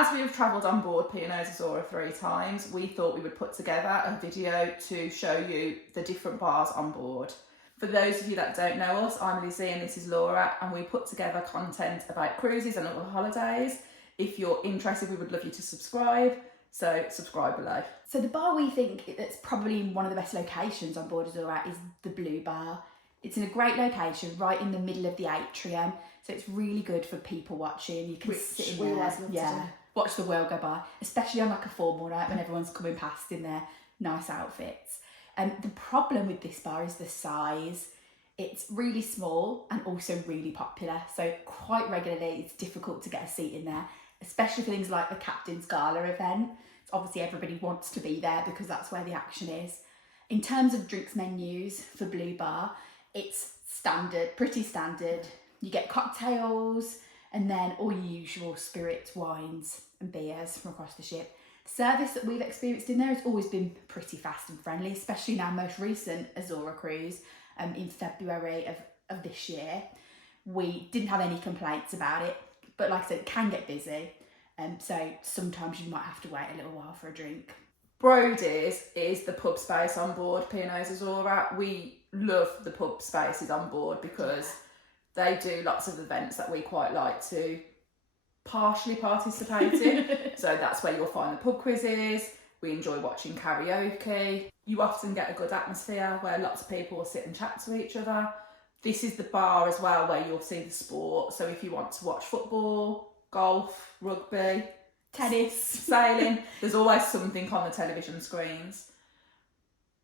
As we have travelled on board P&O Azura 3 times, we thought we would put together a video to show you the different bars on board. For those of you that don't know us, I'm Lizzie and this is Laura, and we put together content about cruises and other holidays. If you're interested, we would love you to subscribe, so subscribe below. So the bar we think that's probably one of the best locations on board Azura is the Blue Bar. It's in a great location, right in the middle of the atrium, so it's really good for people watching. You can sit in there, watch the world go by, especially on like a formal night when everyone's coming past in their nice outfits. And the problem with this bar is the size. It's really small and also really popular, so quite regularly it's difficult to get a seat in there, especially for things like the Captain's Gala event. So obviously everybody wants to be there because that's where the action is. In terms of drinks menus for Blue Bar, it's standard, pretty standard. You get cocktails and then all your usual spirits, wines and beers from across the ship. The service that we've experienced in there has always been pretty fast and friendly, especially in our most recent Azura cruise in February of this year. We didn't have any complaints about it, but like I said, it can get busy. So sometimes you might have to wait a little while for a drink. Brodie's is the pub space on board P&O Azura. We love the pub spaces on board because they do lots of events that we quite like to partially participate in. So that's where you'll find the pub quizzes. We enjoy watching karaoke. You often get a good atmosphere where lots of people will sit and chat to each other. This is the bar as well where you'll see the sport. So if you want to watch football, golf, rugby, tennis, sailing, there's always something on the television screens.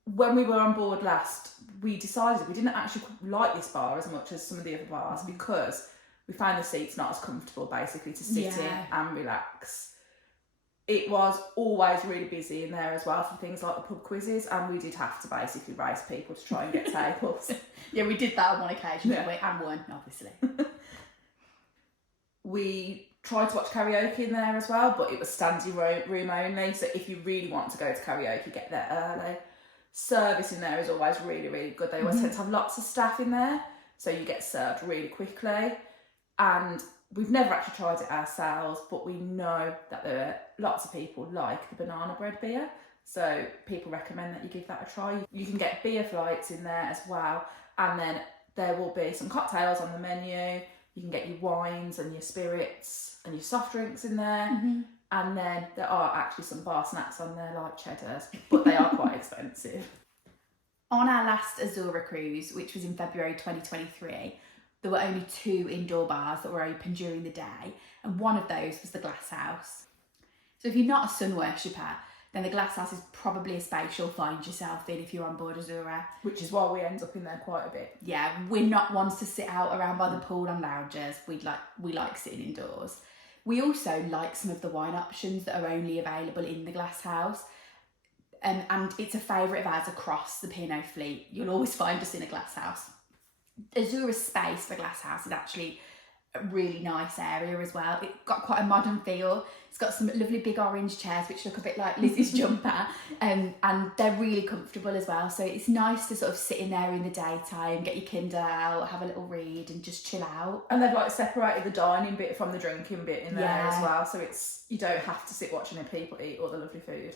When we were on board last, we decided we didn't actually like this bar as much as some of the other bars because we found the seats not as comfortable basically to sit in and relax. It was always really busy in there as well for things like the pub quizzes, and we did have to basically race people to try and get tables. Yeah, we did that on one occasion, and one, obviously. We tried to watch karaoke in there as well, but it was standing room only, so if you really want to go to karaoke, get there early. Service in there is always really, really good. They always tend to have lots of staff in there, so you get served really quickly. And we've never actually tried it ourselves, but we know that there are lots of people like the banana bread beer, so people recommend that you give that a try. You can get beer flights in there as well, and then there will be some cocktails on the menu. You can get your wines and your spirits and your soft drinks in there. And then there are actually some bar snacks on there like cheddars, but they are quite expensive. On our last Azura cruise, which was in February 2023, there were only 2 indoor bars that were open during the day, and one of those was the Glass House. So if you're not a sun worshipper, then the Glass House is probably a space you'll find yourself in if you're on board Azura. Which is why we end up in there quite a bit. Yeah, we're not ones to sit out around by the pool on loungers. We like sitting indoors. We also like some of the wine options that are only available in the Glass House. And it's a favourite of ours across the P&O fleet. You'll always find us in a Glass House. Azura's space for Glass House is actually a really nice area as well. It's got quite a modern feel. It's got some lovely big orange chairs which look a bit like Lizzie's jumper, and they're really comfortable as well. So it's nice to sort of sit in there in the daytime, get your Kindle out, have a little read and just chill out. And they've like separated the dining bit from the drinking bit in there as well, so you don't have to sit watching people eat all the lovely food.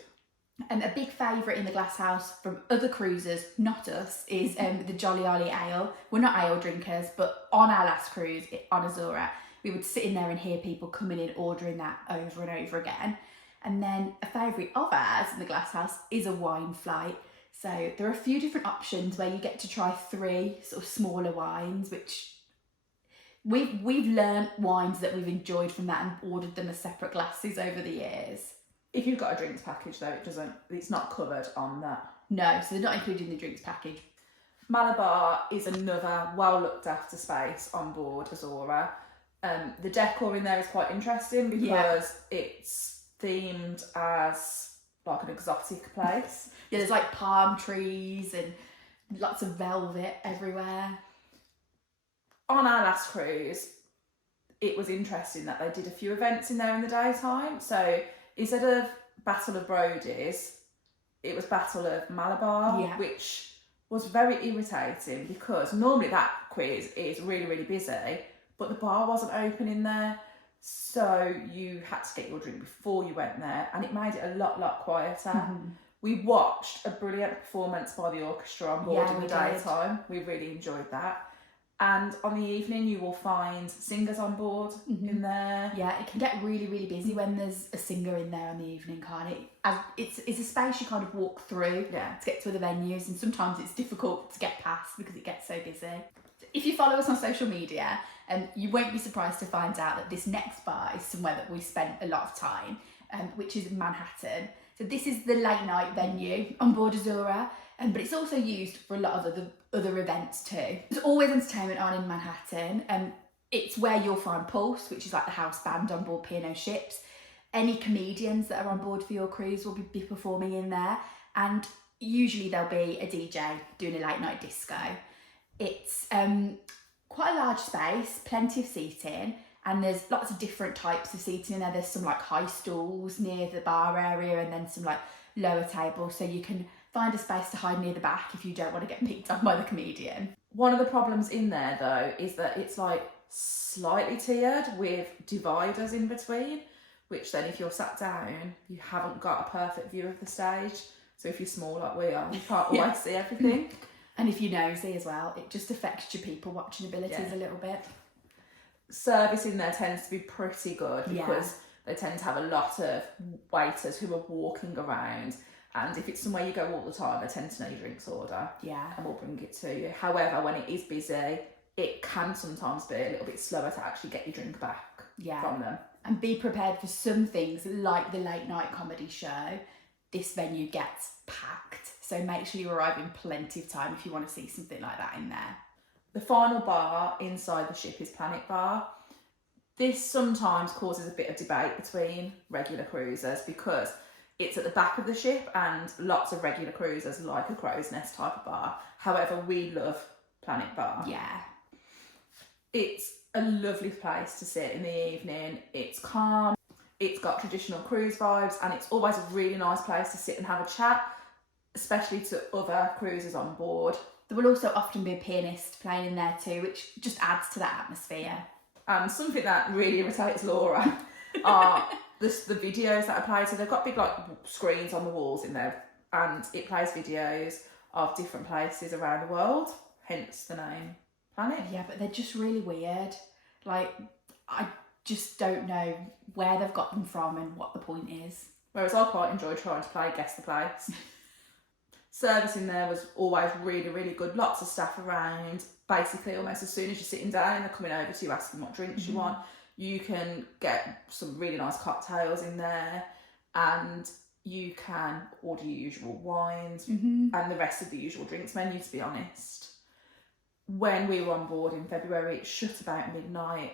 And a big favourite in the Glass House from other cruisers, not us, is the Jolly Ollie Ale. We're not ale drinkers, but on our last cruise on Azura, we would sit in there and hear people coming in ordering that over and over again. And then a favourite of ours in the Glass House is a wine flight. So there are a few different options where you get to try 3 sort of smaller wines, which we've learnt wines that we've enjoyed from that and ordered them as separate glasses over the years. If you've got a drinks package though, it's not covered on that. No, so they're not included in the drinks package. Malabar is another well looked after space on board Azura. The decor in there is quite interesting because it's themed as like an exotic place. Yeah, there's like palm trees and lots of velvet everywhere. On our last cruise, it was interesting that they did a few events in there in the daytime. So instead of Battle of Brodie's, it was Battle of Malabar, which was very irritating because normally that quiz is really, really busy, but the bar wasn't open in there. so you had to get your drink before you went there, and it made it a lot quieter. We watched a brilliant performance by the orchestra on board in the daytime. We really enjoyed that. And on the evening, you will find singers on board in there. Yeah, it can get really busy when there's a singer in there on the evening, can't it? It's a space you kind of walk through to get to other venues, and sometimes it's difficult to get past because it gets so busy. If you follow us on social media, you won't be surprised to find out that this next bar is somewhere that we spent a lot of time, which is in Manhattan. So this is the late night venue on board Azura, but it's also used for a lot of other events too. There's always entertainment on in Manhattan. It's where you'll find Pulse, which is like the house band on board P&O ships. Any comedians that are on board for your cruise will be performing in there, and usually there'll be a DJ doing a late night disco. It's quite a large space, plenty of seating, and there's lots of different types of seating in there. There's some like high stools near the bar area, and then some like lower tables, so you can find a space to hide near the back if you don't want to get picked up by the comedian. One of the problems in there though is that it's like slightly tiered with dividers in between, which then if you're sat down, you haven't got a perfect view of the stage. So if you're small like we are, you can't always see everything. And if you're nosy as well, it just affects your people watching abilities a little bit. Service in there tends to be pretty good because they tend to have a lot of waiters who are walking around, and if it's somewhere you go all the time, they tend to know your drinks order and will bring it to you. However, when it is busy, it can sometimes be a little bit slower to actually get your drink back from them. And be prepared for some things like the late night comedy show. This venue gets packed, so make sure you arrive in plenty of time if you want to see something like that in there. The final bar inside the ship is Planet Bar. This sometimes causes a bit of debate between regular cruisers because it's at the back of the ship and lots of regular cruisers like a crow's nest type of bar. However, we love Planet Bar. Yeah. It's a lovely place to sit in the evening. It's calm. It's got traditional cruise vibes, and it's always a really nice place to sit and have a chat, especially to other cruisers on board. There will also often be a pianist playing in there too, which just adds to that atmosphere. And something that really irritates Laura are the videos that are played. So they've got big like screens on the walls in there, and it plays videos of different places around the world, hence the name Planet. Yeah, but they're just really weird. Like, I just don't know where they've got them from and what the point is. Whereas I quite enjoy trying to play Guess the Place. Service in there was always really good. Lots of staff around. Basically, almost as soon as you're sitting down and they're coming over to you asking what drinks you want, you can get some really nice cocktails in there, and you can order your usual wines and the rest of the usual drinks menu, to be honest. When we were on board in February, it shut about midnight,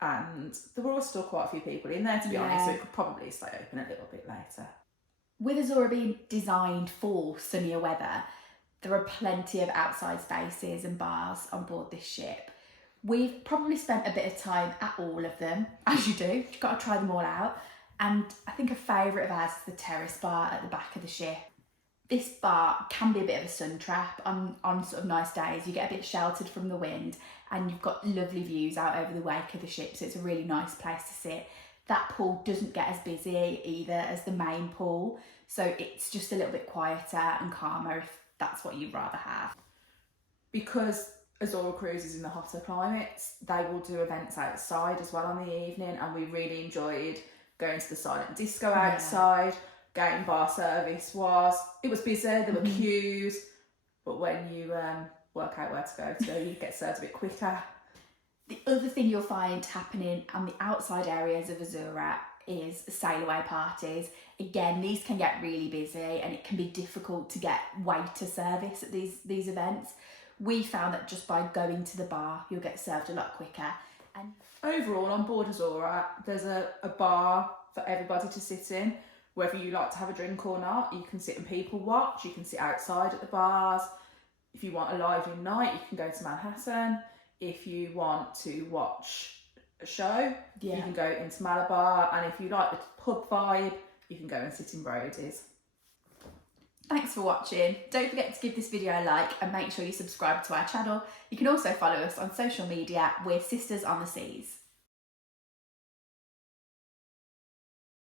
and there were still quite a few people in there, to be honest, so it could probably stay open a little bit later. With Azura being designed for sunnier weather, there are plenty of outside spaces and bars on board this ship. We've probably spent a bit of time at all of them, as you do. You've got to try them all out. And I think a favourite of ours is the Terrace Bar at the back of the ship. This bar can be a bit of a sun trap on sort of nice days. You get a bit sheltered from the wind, and you've got lovely views out over the wake of the ship, so it's a really nice place to sit. That pool doesn't get as busy either as the main pool, so it's just a little bit quieter and calmer if that's what you'd rather have. Because Azura cruises in the hotter climates, they will do events outside as well on the evening, and we really enjoyed going to the silent disco outside. Getting bar service it was busy, there were queues, but when you work out where to go to, you get served a bit quicker. The other thing you'll find happening on the outside areas of Azura is sail away parties. Again, these can get really busy, and it can be difficult to get waiter service at these events. We found that just by going to the bar, you'll get served a lot quicker. And overall, on board Azura, there's a bar for everybody to sit in. Whether you like to have a drink or not, you can sit and people watch, you can sit outside at the bars. If you want a lively night, you can go to Manhattan. If you want to watch a show, you can go into Malabar. And if you like the pub vibe, you can go and sit in Brodie's. Thanks for watching. Don't forget to give this video a like and make sure you subscribe to our channel. You can also follow us on social media. We're Sisters on the Seas.